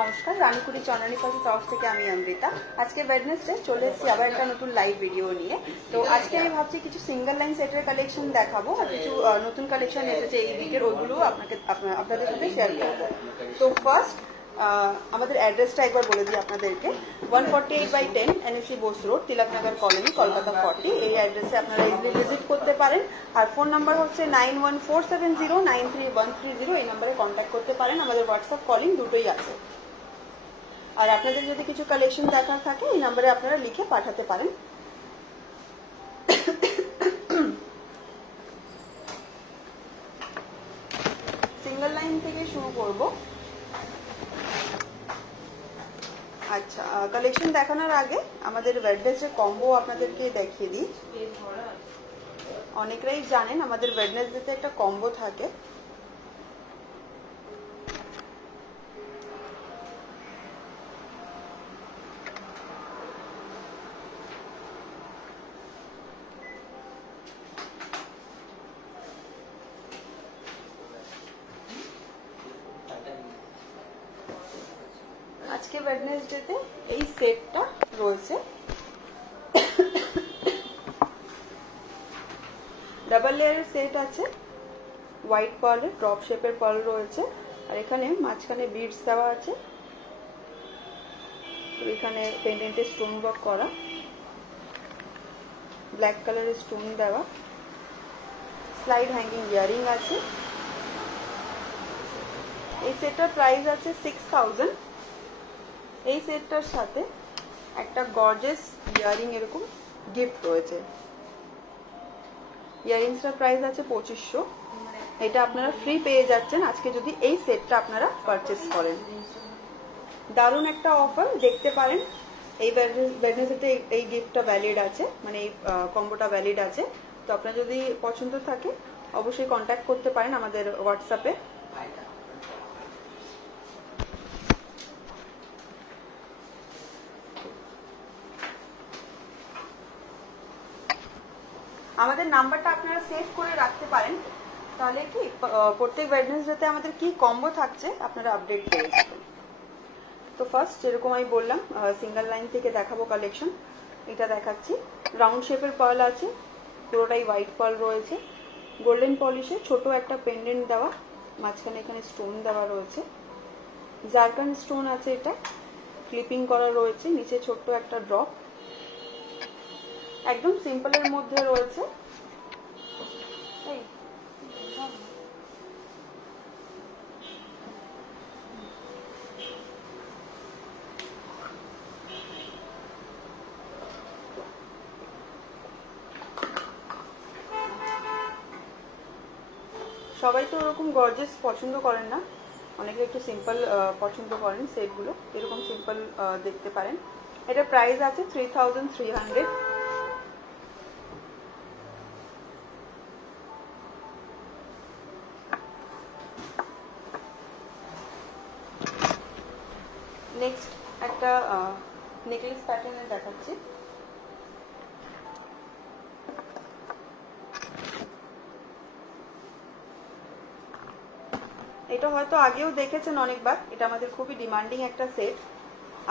নমস্কার, রানীকুড়ি চন্দ্রানী পাশে তরফ থেকে আমি অমৃতা। আজকে ওয়েডনেসডে চলে এসেছি আবার একটা নতুন লাইভ ভিডিও নিয়ে। তো আজকে আমি ভাবছি কিছু সিঙ্গেল লাইন সেটের কালেকশন দেখাবো, আর কিছু নতুন কালেকশন এসেছে এই উইকের, ওইগুলো আপনাদের সাথে শেয়ার করবো। তো ফার্স্ট আমাদের অ্যাড্রেসটা একবার বলে দিই আপনাদেরকে। 148/10 NSC Bose road, Tilaknagar colony, Kolkata 40। এই অ্যাড্রেসে আপনারা ইজিলি ভিজিট করতে পারেন। আর ফোন নাম্বার হচ্ছে 9147093130। এই নাম্বারে কন্ট্যাক্ট করতে পারেন। আমাদের হোয়াটসঅ্যাপ কলিং দুটোই আছে। আর আপনাদের যদি কিছু কালেকশন দেখার থাকে এই নাম্বারে আপনারা লিখে পাঠাতে পারেন। সিঙ্গেল লাইন থেকে শুরু করব। আচ্ছা, কালেকশন দেখানোর আগে আমাদের ওয়েডনেসডে কম্বো আপনাদেরকে দেখিয়ে দিই। অনেকরাই জানেন আমাদের ওয়েডনেসডেতে একটা কম্বো থাকে। আজকে ওয়েডনেসডেতে এই সেটটা রয়েছে। ডাবল লেয়ারের সেট আছে, হোয়াইট পার্লের ড্রপ শেপের পার্ল রয়েছে, আর এখানে মাঝখানে বিডস দেওয়া আছে। এখানে পেন্ডেন্টে স্টোন ওয়ার্ক করা, ব্ল্যাক কালারের স্টোন দেওয়া, স্লাইড হ্যাঙ্গিং ইয়ারিং আছে। এই সেটটার প্রাইস আছে 6000। এই সেটটার সাথে একটা গর্জিয়াস ইয়ারিং এরকম গিফট রয়েছে। ইয়ারিংসটার প্রাইস আছে 2500। এটা আপনারা ফ্রি পেয়ে যাচ্ছেন আজকে যদি এই সেটটা আপনারা পারচেস করেন। দারুণ একটা অফার, দেখতে পারেন। এই ওয়েডনেসডেতে এই গিফটটা ভ্যালিড আছে, মানে এই কম্বোটা ভ্যালিড আছে। তো আপনার যদি পছন্দ থাকে অবশ্যই কন্ট্যাক্ট করতে পারেন আমাদের হোয়াটসঅ্যাপে। আমাদের নাম্বারটা আপনারা সেভ করে রাখতে পারেন, তাহলে কি প্রত্যেক ওয়েডনেসডেতে আমাদের কি কম্বো থাকছে আপনারা আপডেট পেয়ে যাবেন। তো ফার্স্ট যেরকম আমি বললাম সিঙ্গেল লাইন থেকে দেখাবো কালেকশন। এটা দেখাচ্ছি, রাউন্ড শেপের পার্ল আছে, পুরোটাই হোয়াইট পার্ল রয়েছে, গোল্ডেন পলিশে ছোট একটা পেন্ডেন্ট দেওয়া, মাঝখানে এখানে স্টোন দেওয়া রয়েছে, জারকান স্টোন আছে, এটা ক্লিপিং করা রয়েছে, নিচে ছোট্ট একটা ড্রপ, একদম সিম্পলের মধ্যে রয়েছে। সবাই তো ওরকম গর্জিয়াস পছন্দ করেন না, অনেকে একটু সিম্পল পছন্দ করেন। সেটগুলো এরকম সিম্পল দেখতে পারেন। এটা প্রাইস আছে 3300। নেক্সট একটা নেকলেস প্যাটার্নের দেখাচ্ছি। এটা হয়তো আগেও দেখেছেন অনেকবার, এটা আমাদের খুবই ডিমান্ডিং একটা সেট,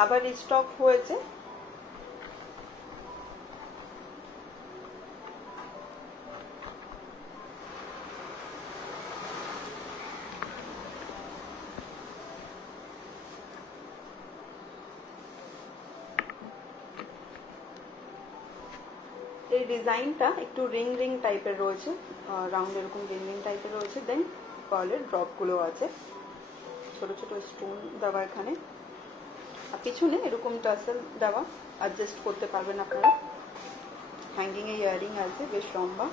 আবার রিস্টক হয়েছে। এই ডিজাইনটা একটু রিং রিং টাইপের রয়েছে, রাউন্ড এরকম রিং রিং টাইপের রয়েছে। দেন পার্লের ড্রপ গুলো আছে, ছোট ছোট স্টোন দেওয়া এখানে, আর পিছনে এরকম টাসেল দেওয়া, অ্যাডজাস্ট করতে পারবেন আপনারা। হ্যাঙ্গিং এ ইয়ারিং আছে বেশ লম্বা।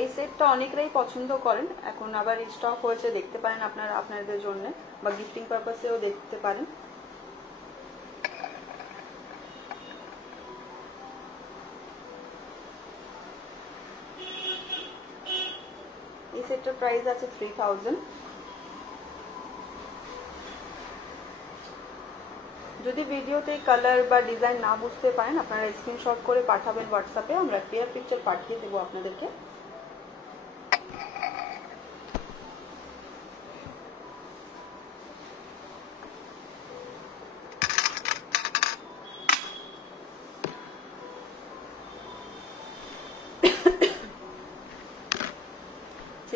এই সেটটা অনেকরাই পছন্দ করেন, এখন আবার স্টক হয়েছে, দেখতে পারেন আপনারা আপনাদের জন্য, বা গিফটিং পারপাসেও দেখতে পারেন। এই সেটটার প্রাইস আছে 3000। যদি ভিডিওতে কালার বা ডিজাইন না বুঝতে পারেন আপনারা স্ক্রিনশট করে পাঠাবেন হোয়াটসঅ্যাপে, আমরা ক্লিয়ার পিকচার পাঠিয়ে দেবো আপনাদেরকে।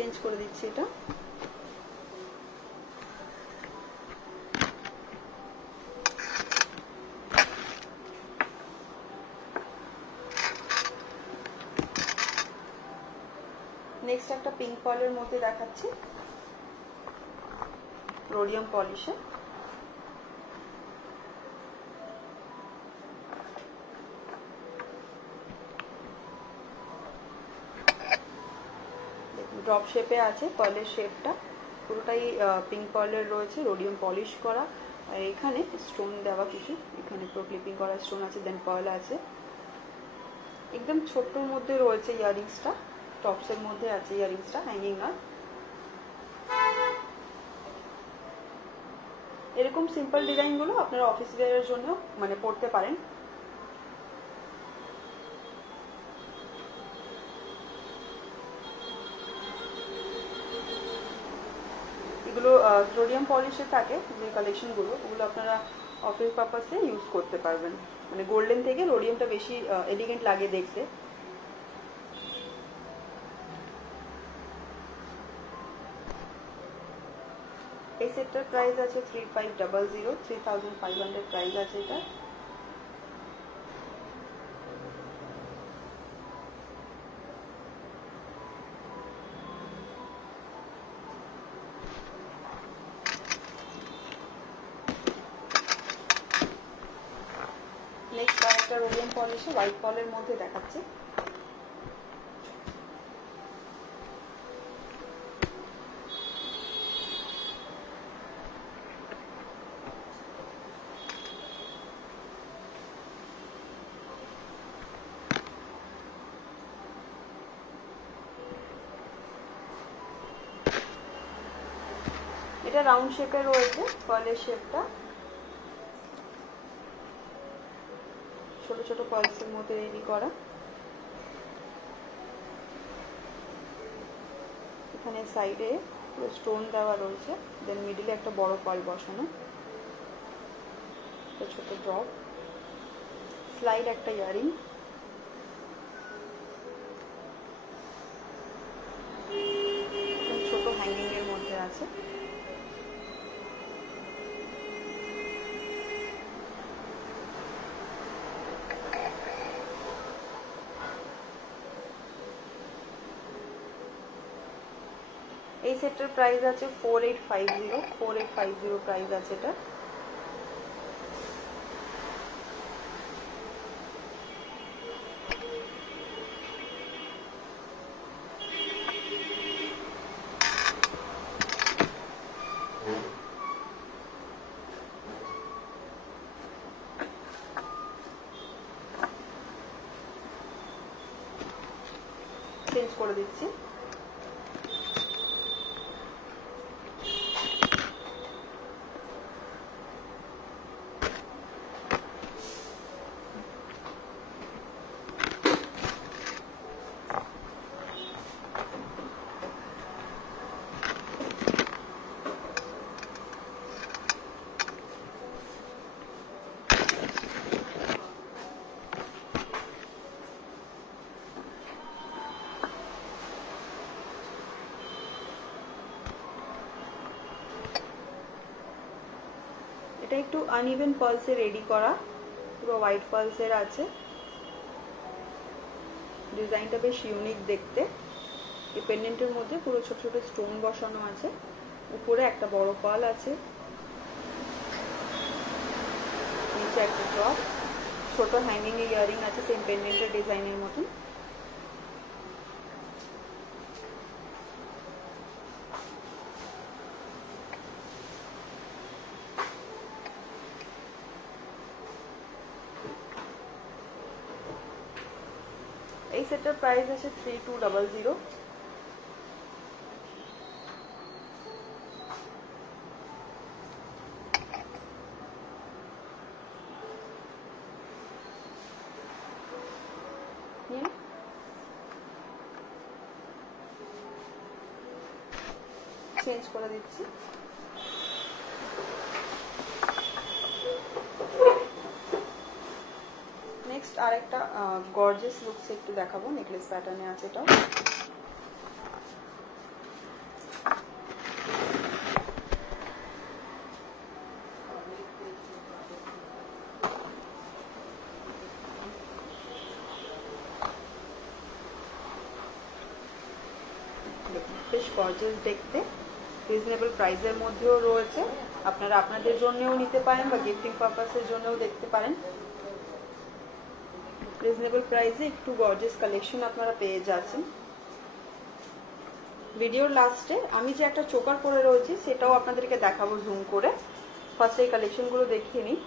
চেঞ্জ করে দিচ্ছি এটা। নেক্সট একটা পিঙ্ক পার্লের মধ্যে দেখাচ্ছি, রোডিয়াম পলিশে। ড্রপ শেপে আছে, পার্লের শেপটা পুরোটাই পিঙ্ক পার্লের রয়েছে, রোডিয়াম পলিশ করা। আর এখানে স্টোন দেওয়া কিছু, এখানে পুরো ক্লিপিং করা স্টোন আছে, দেন পার্ল আছে। একদম ছোট্টর মধ্যে রয়েছে ইয়ারিংসটা, টপসের মধ্যে আছে ইয়ারিংসটা, হ্যাঙ্গিং না। এরকম সিম্পল ডিজাইনগুলো আপনারা অফিস ওয়্যারের জন্য মানে পড়তে পারেন। এগুলো রোডিয়াম পলিশে থাকে যে কালেকশনগুলো, ওগুলো আপনারা অফিস পারপাসে ইউজ করতে পারবেন। মানে গোল্ডেন থেকে রোডিয়ামটা বেশি এলিগেন্ট লাগে দেখতে। এই সেটটার প্রাইস আছে 3500, 3500 প্রাইস আছে এটা। নেক্সট আরেকটা রোডিয়াম পলিশে হোয়াইট পলের মধ্যে দেখাচ্ছি। এটা রাউন্ড শেপে রয়েছে, পার্লের শেপটা ছোট ছোট পার্লসের মধ্যে রেডি করা। এখানে সাইডে পুরো স্টোন দেওয়া রয়েছে, দেন মিডিলে একটা বড় পার্ল বসানো, একটা ছোট ড্রপ, স্লাইড একটা ইয়ারিং, ছোট হ্যাঙ্গিং এর মধ্যে আছে। এই সেটটার প্রাইস আছে 4850 প্রাইস আছে এটা। চেঞ্জ করে দিচ্ছি। এটা একটু আনইভেন পালসে রেডি করা, পুরো হোয়াইট পালসের আছে। ডিজাইনটা বেশ ইউনিক দেখতে। এই পেন্ডেন্টের মধ্যে পুরো ছোট ছোট স্টোন বসানো আছে, উপরে একটা বড় পাল আছে, নিচে একটা ড্রপ, ছোট হ্যাঙ্গিং এ ইয়ারিং আছে সেম পেন্ডেন্টের ডিজাইনের মতন। এই সেটটার প্রাইস আছে 3200। চেঞ্জ করে দিচ্ছি। নেক্সট আরেকটা গর্জিয়াস লুকস একটু দেখাবো, নেকলেস প্যাটার্নে আছে এটা। গর্জিয়াস দেখতে, রিজনেবল প্রাইসের মধ্যেও রয়েছে। আপনারা আপনাদের জন্যও নিতে পারেন বা গিফটিং পারপাসের জন্যও দেখতে পারেন। রিজনেবল প্রাইসে একটু গর্জিয়াস কালেকশন আপনারা পেয়ে যাচ্ছেন। ভিডিওর লাস্টে আমি যে একটা চোকার পরে রয়েছি সেটাও আপনাদেরকে দেখাবো জুম করে। ফার্স্ট এই কালেকশনগুলো দেখিয়ে নিই।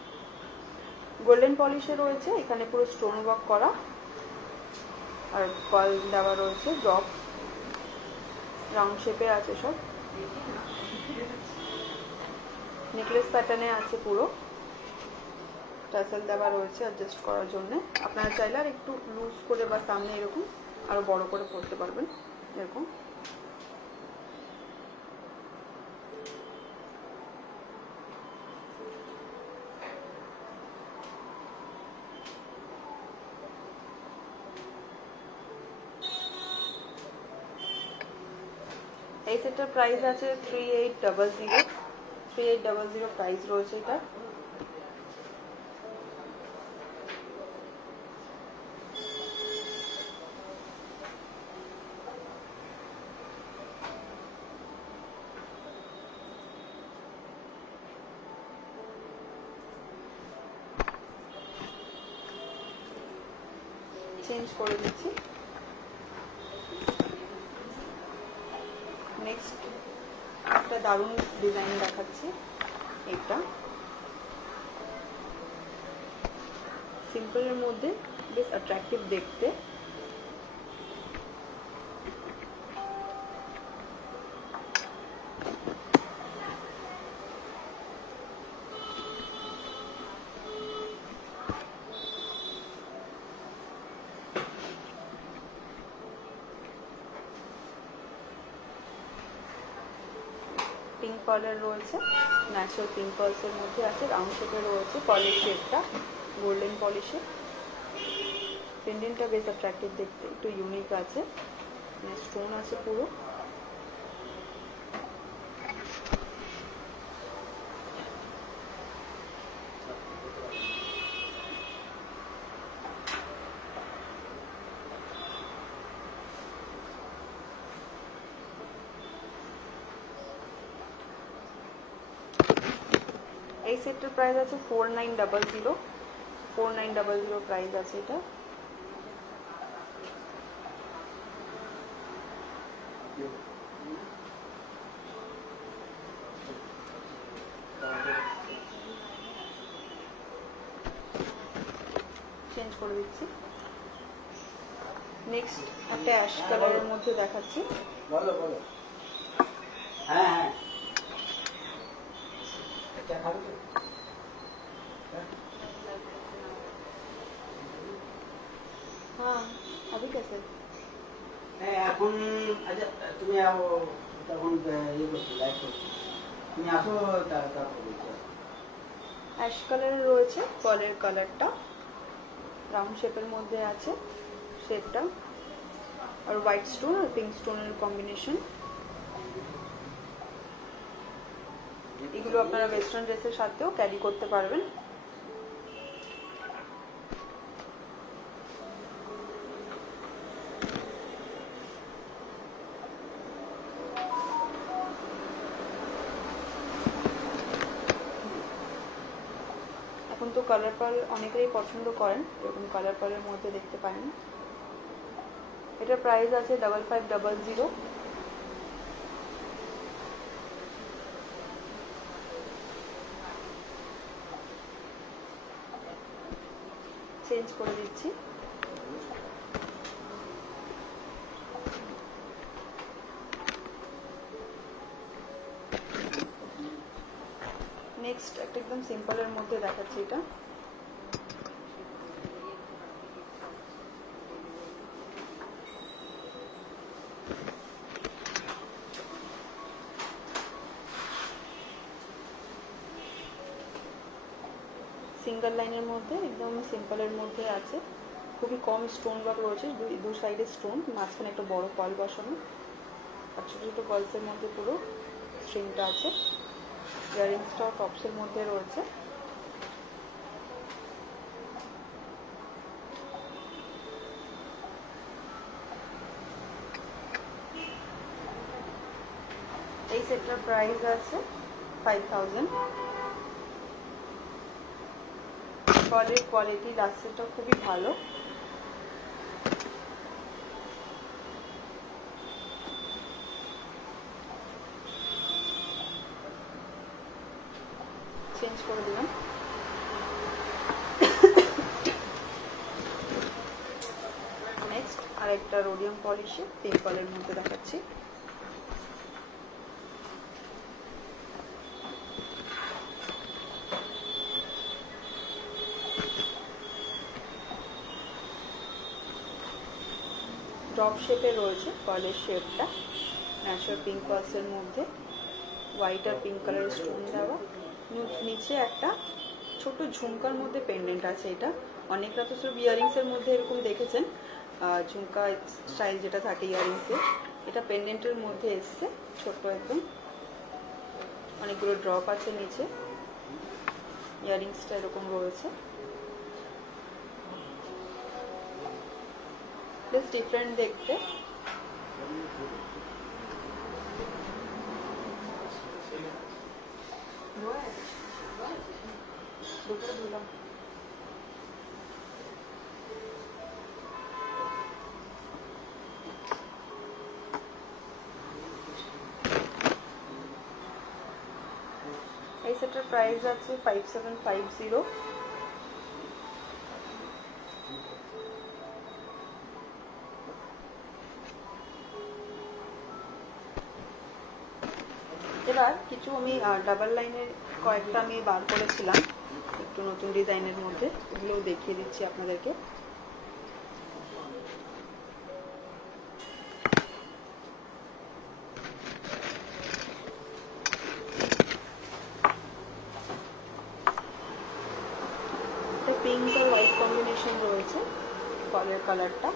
গোল্ডেন পলিশে রয়েছে, এখানে পুরো স্টোন ওয়ার্ক করা আর পার্ল দেওয়া রয়েছে, ড্রপ রাউন্ড শেপে আছে সব। নেকলেস প্যাটার্নে আছে, পুরো টাসেল দেওয়া রয়েছে অ্যাডজাস্ট করার জন্য। আপনারা চাইলে আর একটু লুজ করে বা সামনে এরকম আরো বড় করে পরতে পারবেন এরকম। এই সেটটার প্রাইস আছে 3800 প্রাইস রয়েছে এটা। চেঞ্জ করে দিচ্ছি। নেক্সট একটা দারুণ ডিজাইন দেখাচ্ছি। এটা সিম্পলের মধ্যে বেশ অ্যাট্রাকটিভ দেখতে। পিঙ্ক পার্লের রয়েছে, ন্যাচারাল পিঙ্ক পার্লসের মধ্যে আছে, রাউন্ড শেপে রয়েছে, পলিশ শেপটা গোল্ডেন পলিশে। পেন্ডেন্টটা বেশ অ্যাট্রাকটিভ দেখতে, একটু ইউনিক আছে, স্টোন আছে পুরো। এই সেটটার প্রাইস আছে 4900 প্রাইস আছে এটা। চেঞ্জ করে দিচ্ছি। নেক্সট একটা অ্যাশ কালারের মধ্যে দেখাচ্ছি। বলো বলো। হ্যাঁ হ্যাঁ क्या खाओगे? हाँ अभी कैसे? এখন আচ্ছা তুমি তখন ইয়ে করছো লাইক করছো, তুমি আসো তারপর বলছো। অ্যাশ কালারের রয়েছে, কলের কালারটা রাউন্ড শেপের মধ্যে আছে শেপটা, আর হোয়াইট স্টোন আর পিঙ্ক স্টোনের কম্বিনেশন। এগুলো আপনারা ওয়েস্টার্ন ড্রেসের সাথেও ক্যারি করতে পারবেন। এখন তো কালার পার্ল অনেকেই পছন্দ করেন, এরকম কালার পার্লের মধ্যে দেখতে পারেন। এটার প্রাইস আছে 5500। চেঞ্জ করে দিচ্ছি। নেক্সট একটা একদম সিম্পলের মধ্যে দেখাচ্ছি এটা। সিঙ্গেল লাইনের মধ্যে একদম সিম্পলের মধ্যে আছে, খুবই কম স্টোন ওয়ার্ক রয়েছে, দু সাইডে স্টোন, মাঝখানে একটা বড় পার্ল বসানো আর ছোট ছোট পার্লসের মধ্যে পুরো স্ট্রিংটা আছে। ইয়ারিংসটাও টপসের মধ্যে রয়েছে। এটার প্রাইস আছে 5000। ফলের কোয়ালিটি লাস্টেরটা খুবই ভালো। চেঞ্জ করে দিলাম। নেক্সট আরেকটা রোডিয়াম পলিশে পিম্পলের মধ্যে দেখাচ্ছি। ড্রপ শেপে রয়েছে কলের শেপটা, ন্যাচারাল পিঙ্ক পালসের মধ্যে হোয়াইট আর পিঙ্ক কালারের স্টোন দেওয়া। নিচে একটা ছোট ঝুমকার মধ্যে পেন্ডেন্ট আছে। এটা অনেকরা তো সব ইয়ারিংসের মধ্যে এরকম দেখেছেন, ঝুমকা স্টাইল যেটা থাকে ইয়ারিংসে, এটা পেন্ডেন্টের মধ্যে এসছে ছোট একদম। অনেকগুলো ড্রপ আছে নিচে, ইয়ারিংসটা এরকম রয়েছে। বেশ ডিফারেন্ট দেখতে। এই সেটার প্রাইস আছে 5750। এবার কিছু আমি ডাবল লাইনের কয়েকটা আমি বার করেছিলাম একটু নতুন ডিজাইনের মধ্যে, ওগুলোও দেখিয়ে দিচ্ছি আপনাদেরকে। পিঙ্ক আর হোয়াইট কম্বিনেশন রয়েছে কলের কালারটা।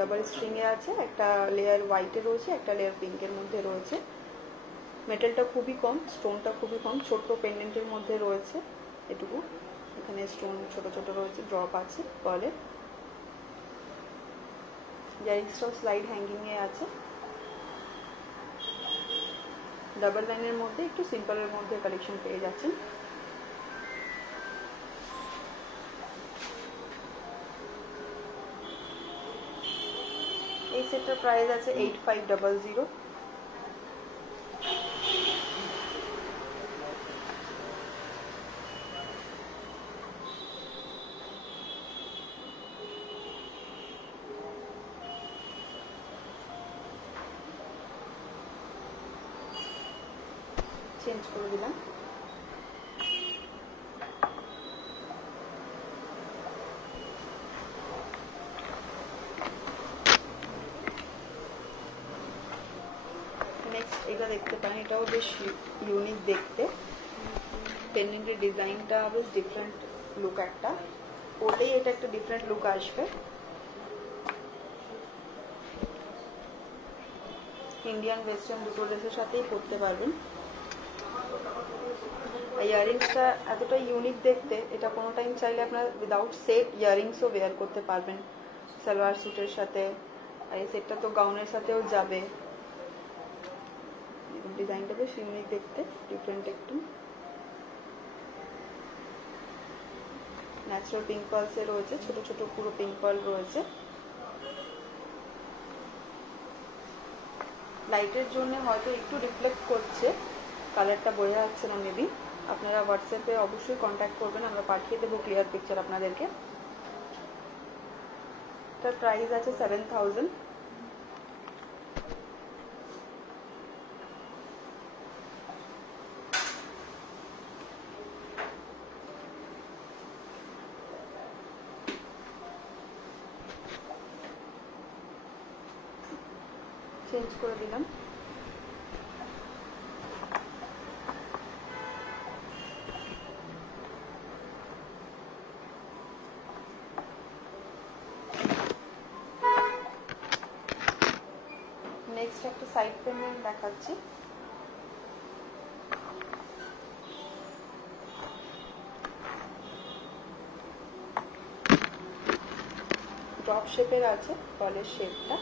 ডাবল স্ট্রিং এ আছে, একটা লেয়ার হোয়াইটে রয়েছে, একটা লেয়ার পিঙ্কের মধ্যে রয়েছে। মেটালটা খুবই কম, স্টোনটা খুবই কম, ছোট্ট পেন্ডেন্টের মধ্যে রয়েছে এটুকু। এখানে স্টোন ছোট ছোট রয়েছে, ড্রপ আছে কলে। ইয়ারিংসটাও স্লাইড হ্যাঙ্গিং এ আছে। ডাবল লাইনের মধ্যে একটু সিম্পলের মধ্যে কালেকশন পেয়ে যাচ্ছেন। এই সেটটার প্রাইস আছে 8500। চেঞ্জ করে দিলাম। নেক্সট এটা দেখতে পারেন, এটাও বেশ ইউনিক দেখতে। পেন্ডেন্টের ডিজাইনটা বেশ ডিফারেন্ট লুক একটা, ওটাই এটা একটা ডিফারেন্ট লুক আসবে। ইন্ডিয়ান ওয়েস্টার্ন দুটো ড্রেসের সাথেই পরতে পারবেন। ইয়ারিংসটা এতটা ইউনিক দেখতে, এটা কোনো টাইম চাইলে আপনার উইদাউট সেট ইয়ারিংসও ওয়্যার করতে পারবেন সালোয়ার স্যুটের সাথে। আর এই সেটটা তো গাউনের সাথেও যাবে। ডিজাইনটা বেশ ইউনিক দেখতে, ডিফারেন্ট একটু। ন্যাচারাল পিঙ্ক পালসে রয়েছে, ছোট ছোট পুরো পিঙ্ক পাল রয়েছে। লাইটের জন্য হয়তো একটু রিফ্লেক্ট করছে, কালারটা বোঝা যাচ্ছে না মেবি। আপনারা হোয়াটসঅ্যাপে অবশ্যই কন্ট্যাক্ট করবেন, আমরা পাঠিয়ে দেবো ক্লিয়ার পিকচার আপনাদেরকে। তার প্রাইস আছে 7000। চেঞ্জ করে দিলাম। নেক্সট একটা সাইড পেন্ডেন্ট দেখাচ্ছি। ড্রপ শেপের আছে কলের শেপটা।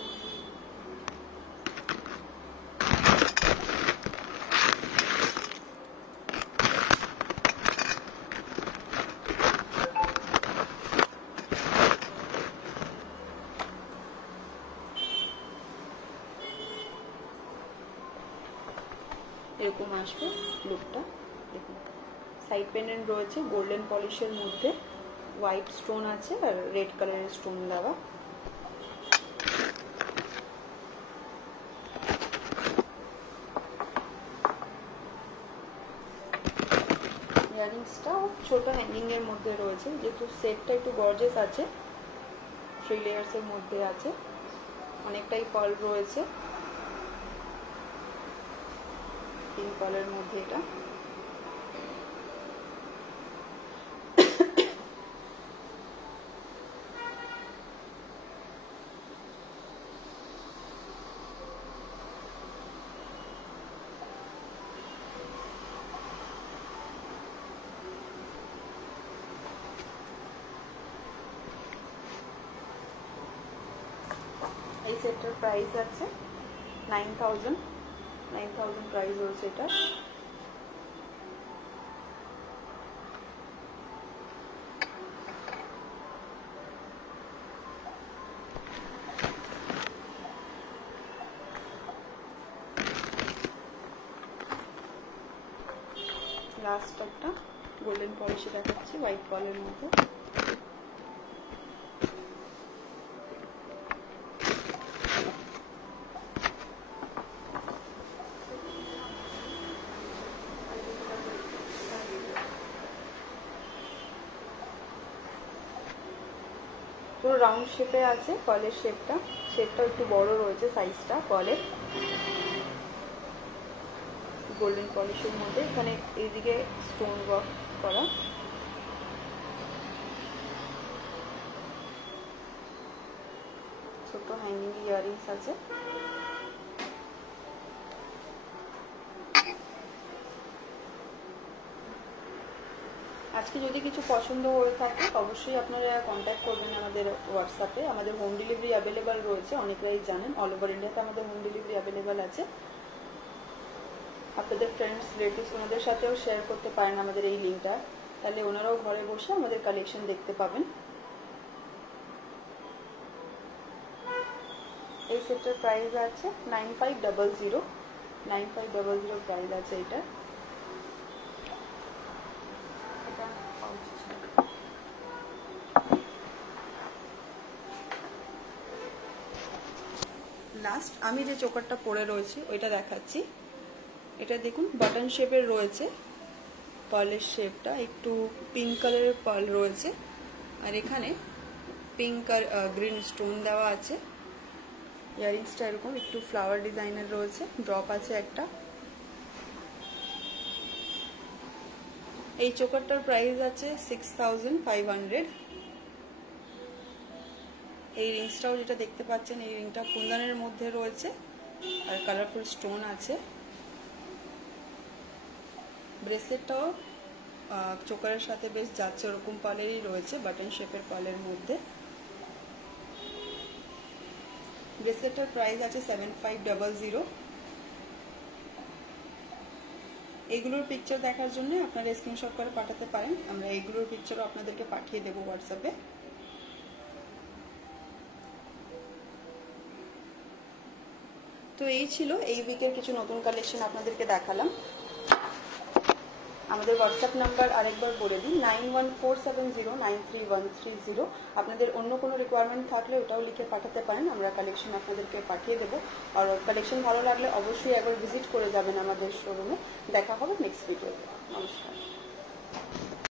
এরকম আসবে লুকটা। দেখুন সাইড পেন্ডেন্ট রয়েছে গোল্ডেন পলিশের মধ্যে, হোয়াইট স্টোন আছে আর রেড কালারের স্টোন দেওয়া। ইয়ারিংসটাও ছোট হ্যাঙ্গিং এর মধ্যে রয়েছে, যেহেতু সেটটা একটু গর্জিয়াস আছে, 3 লেয়ার্স এর মধ্যে আছে, অনেকটাই পার্ল রয়েছে, পিঙ্ক কালারের মধ্যে এটা। এই সেটটার প্রাইস আছে 9000 প্রাইস রয়েছে এটা। লাস্ট একটা গোল্ডেন পলিশে দেখাচ্ছি হোয়াইট কালারের মধ্যে। পুরো রাউন্ড শেপে আছে কলের শেপটা একটু বড় রয়েছে সাইজটা কলের, গোল্ডেন পলিশের মধ্যে। এখানে এইদিকে স্টোন ওয়ার্ক করা, ছোট হ্যাঙ্গিং ইয়ারিংস আছে। আজকে যদি কিছু পছন্দ হয়ে থাকে অবশ্যই আপনারা কন্ট্যাক্ট করবেন আমাদের হোয়াটসঅ্যাপে। আমাদের হোম ডেলিভারি অ্যাভেলেবেল রয়েছে, অনেকরাই জানেন অল ওভার ইন্ডিয়াতে আমাদের হোম ডেলিভারি অ্যাভেলেবেল আছে। আপনাদের ফ্রেন্ডস রিলেটিভস ওনাদের সাথেও শেয়ার করতে পারেন আমাদের এই লিঙ্কটা, তাহলে ওনারাও ঘরে বসে আমাদের কালেকশন দেখতে পাবেন। এই সেটটার প্রাইস আছে 9500 প্রাইস আছে এটা। লাস্ট আমি যে চোকারটা পরে রয়েছে ওইটা দেখাচ্ছি। এটা দেখুন বাটন শেপের রয়েছে, পার্লের শেপটা একটু পিঙ্ক কালারের পার্ল রয়েছে, আর এখানে পিঙ্ক আর গ্রিন স্টোন দেওয়া আছে। ইয়ারিংসটা এরকম একটু ফ্লাওয়ার ডিজাইনের রয়েছে, ড্রপ আছে একটা। এই চোকারটার প্রাইস আছে 6500। এই রিংসটাও যেটা দেখতে পাচ্ছেন, এই রিংটা কুন্দনের মধ্যে রয়েছে আর কালারফুল স্টোন আছে। ব্রেসলেটটাও চোকারের সাথে বেশ যাচ্ছে, ওরকম পার্লেরই রয়েছে, বাটন শেপের পার্লের মধ্যে। ব্রেসলেটটার প্রাইস আছে 7500। এগুলোর পিকচার দেখার জন্য আপনারা স্ক্রিনশট করে পাঠাতে পারেন, আমরা এগুলোর পিকচারও আপনাদেরকে পাঠিয়ে দেবো হোয়াটসঅ্যাপে। তো এই ছিল এই উইকের কিছু নতুন কালেকশন আপনাদেরকে দেখালাম। আমাদের হোয়াটসঅ্যাপ নাম্বার আরেকবার বলে দিই 9147093130। আপনাদের অন্য কোনো রিকোয়ারমেন্ট থাকলে ওটাও লিখে পাঠাতে পারেন, আমরা কালেকশন আপনাদেরকে পাঠিয়ে দেবো। আর কালেকশন ভালো লাগলে অবশ্যই একবার ভিজিট করে যাবেন আমাদের শোরুমে। দেখা হবে নেক্সট ভিডিওতে। নমস্কার।